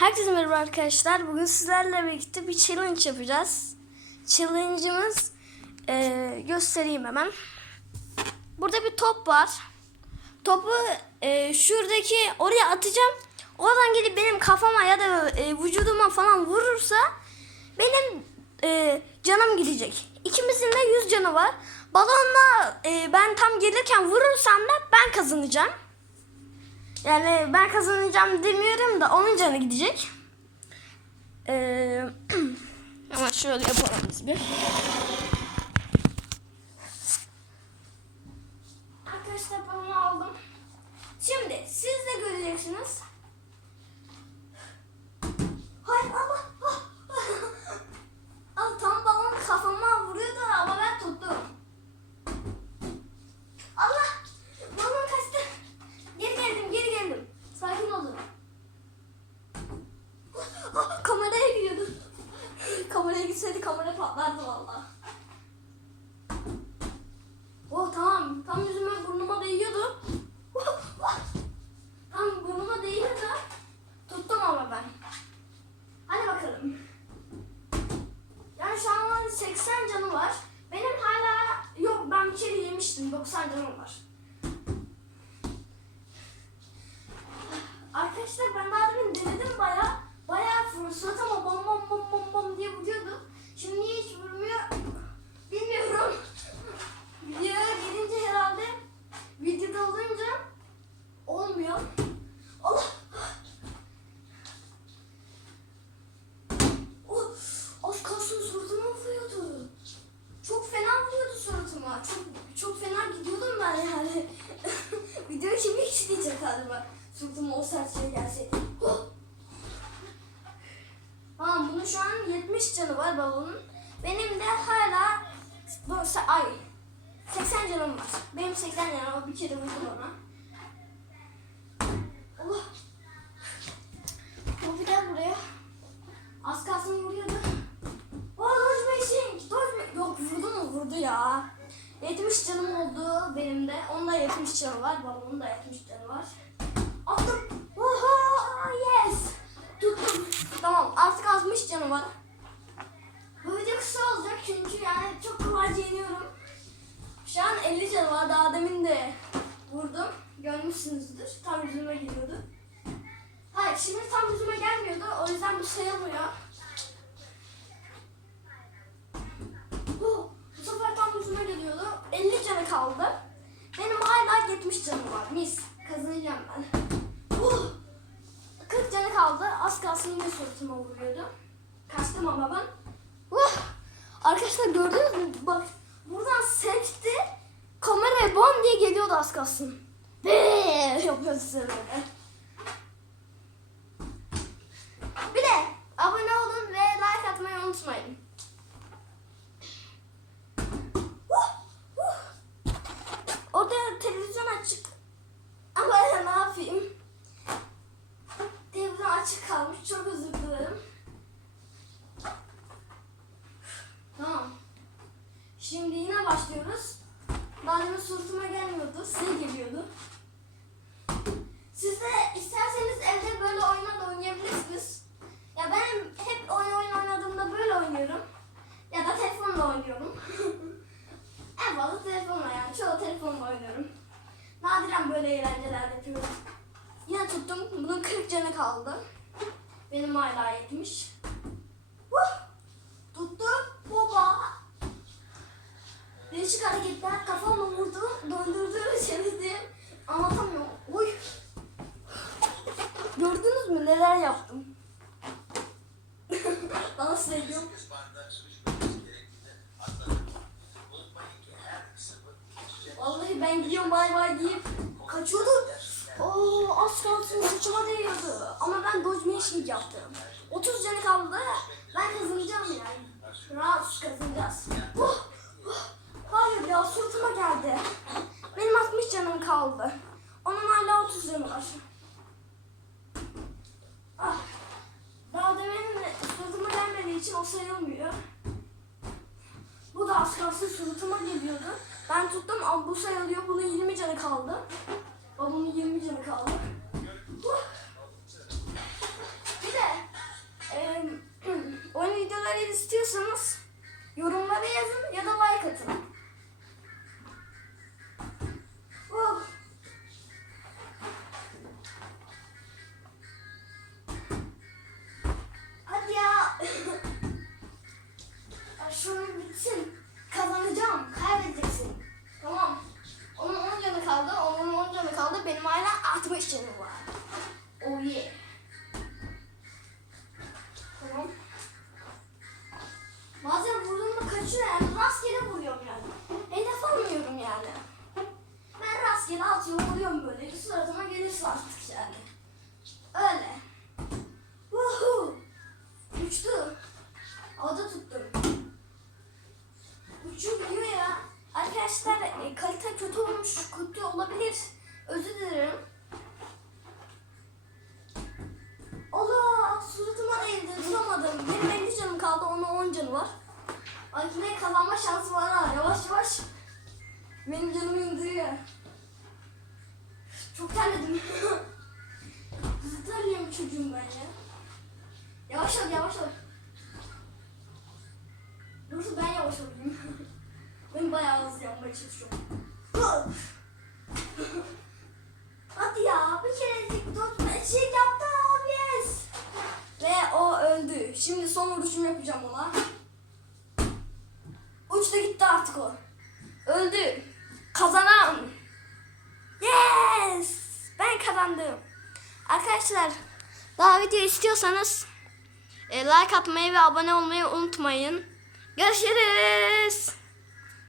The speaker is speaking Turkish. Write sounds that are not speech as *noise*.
Herkese merhaba arkadaşlar. Bugün sizlerle birlikte bir challenge yapacağız. Challenge'ımız eee, göstereyim hemen. Burada bir top var. Topu eee, şuradaki oraya atacağım. Oradan gelip benim kafama ya da eee, vücuduma falan vurursa benim eee, canım gidecek. İkimizin de 100 canı var. Balonla eee, ben tam gelirken vurursam da ben kazanacağım. Yani ben kazanacağım demiyorum da onun canı gidecek. Ee, *clears throat* ama şöyle yapalım biz bir. Arkadaşlar balonu aldım. Şimdi siz de göreceksiniz. Hayır ama ah, ah. Al tam balon kafama vuruyordu ama ben tuttum. Allah! Balon kaçtı. Geri geldim, geri geldim. Sakin olun. Ah, kameraya gidiyordu. Kameraya gitseydi kamera patlardı valla. Oh tamam. Tam yüzüme burnuma değiyordu. *laughs* Tam burnuma değiyordu. Tuttum ama ben. Hadi bakalım. Yani şu an var 80 canı var. Benim hala yok ben bir kere yemiştim 90 canım var. Arkadaşlar ben daha demin denedim baya baya fırsatıma bom bom bom bom bom diye vuruyordu. Şimdi niye hiç vurmuyor bilmiyorum. Videoya gelince herhalde videoda olunca olmuyor. Allah! Oh, az kalsın suratıma vuruyordu. Çok fena vuruyordu suratıma. Çok çok fena gidiyordum ben yani. *laughs* Video kimi işleyecek galiba. Suratıma o sert şey gelseydi. Oh! Tamam bunun şu an 70 canı var balonun. Benim de hala ay 80 canım var. Benim 80 canım var. Bir kere vurdum ona. Allah. De buraya. Az kalsın vuruyordu. O Dodge Machine. Dodge Yok vurdu mu? Vurdu ya. 70 canım oldu benim de. Onda 70 canı var. Babamın da 70 canı var. Attım. Oha yes. Tuttum. Tamam artık 60 canı var. Bu video kısa olacak çünkü yani çok kolayca yeniyorum. Şu an 50 canı var. Daha demin de vurdum. Görmüşsünüzdür. Tam yüzüme geliyordu. Hayır şimdi tam yüzüme gelmiyordu. O yüzden bu sayılmıyor. Bu, bu sefer tam yüzüme geliyordu. 50 canı kaldı. Benim hala 70 canım var. Mis. Kazanacağım ben. Uh, 40 canı kaldı. Az kalsın yine suratıma vuruyordu. Kaçtım ama ben. Uh, arkadaşlar gördünüz mü? Bak buradan sekti. Kameraya bom diye geliyordu az kalsın. Böyle. Bir de abone olun ve like atmayı unutmayın. Uh, uh. Orada televizyon açık. Ama ne yapayım? Televizyon açık kalmış. Çok özür dilerim. Tamam. Şimdi yine başlıyoruz. Demin suratıma gelmiyordu. Size geliyordu. Siz de isterseniz evde böyle oyuna da oynayabilirsiniz. Ya ben hep oyun oyun oynadığımda böyle oynuyorum. Ya da telefonla oynuyorum. *laughs* en fazla telefonla yani. Çoğu telefonla oynuyorum. Nadiren böyle eğlenceler yapıyorum. Yine tuttum. Bunun 40 canı kaldı. Benim hala 70. Huh! Tuttum. Baba. Değişik hareketler kafamla vurdu. Döndürdü. Çevirdim. Anlatamıyorum. Uy. Gördünüz mü neler yaptım? Söylüyorum. Vallahi ben gidiyorum bay bay deyip kaçıyordum. Oo az kalsın saçıma değiyordu. Ama ben dodge machine yaptım. 30 canı kaldı. Ben kazanacağım yani. Rahat kazanacağız. Oh, oh. Hayır ya suratıma geldi. Benim 60 canım kaldı. Onun hala 30 canı var. canı kaldı. Babamın 20 canı kaldı. Bir de e, *clears throat* oyun videoları istiyorsanız yorumlara yazın ya da like atın. *laughs* Şunu bitsin. Kazanacağım. Kaybedeceğim. Hala 60 canım var. Oh yeah. Tamam. Bazen vurduğumda kaçıyor yani. Rastgele vuruyorum yani. Hedef almıyorum yani. Ben rastgele atıyorum vuruyorum böyle. Suratıma gelirse artık yani. Öyle. Woohoo. Uçtu. Havada tuttum. Uçuyor gidiyor ya. Arkadaşlar e, kalite kötü olmuş. Kötü olabilir. Özür dilerim. Yine kazanma şansı var ha. Yavaş yavaş. Benim canımı indiriyor. Çok terledim. *laughs* Hızlı terliyorum çocuğum ben ya. Yavaş ol yavaş ol. Doğrusu ben yavaş olayım. *laughs* ben bayağı hızlı yapmaya çalışıyorum. *laughs* Hadi ya bir kerecik. Şey yaptı abi. Yes. Ve o öldü. Şimdi son vuruşumu yapacağım ona. Uçtu gitti artık o. Öldü. Kazanan. Yes. Ben kazandım. Arkadaşlar daha video istiyorsanız e, like atmayı ve abone olmayı unutmayın. Görüşürüz.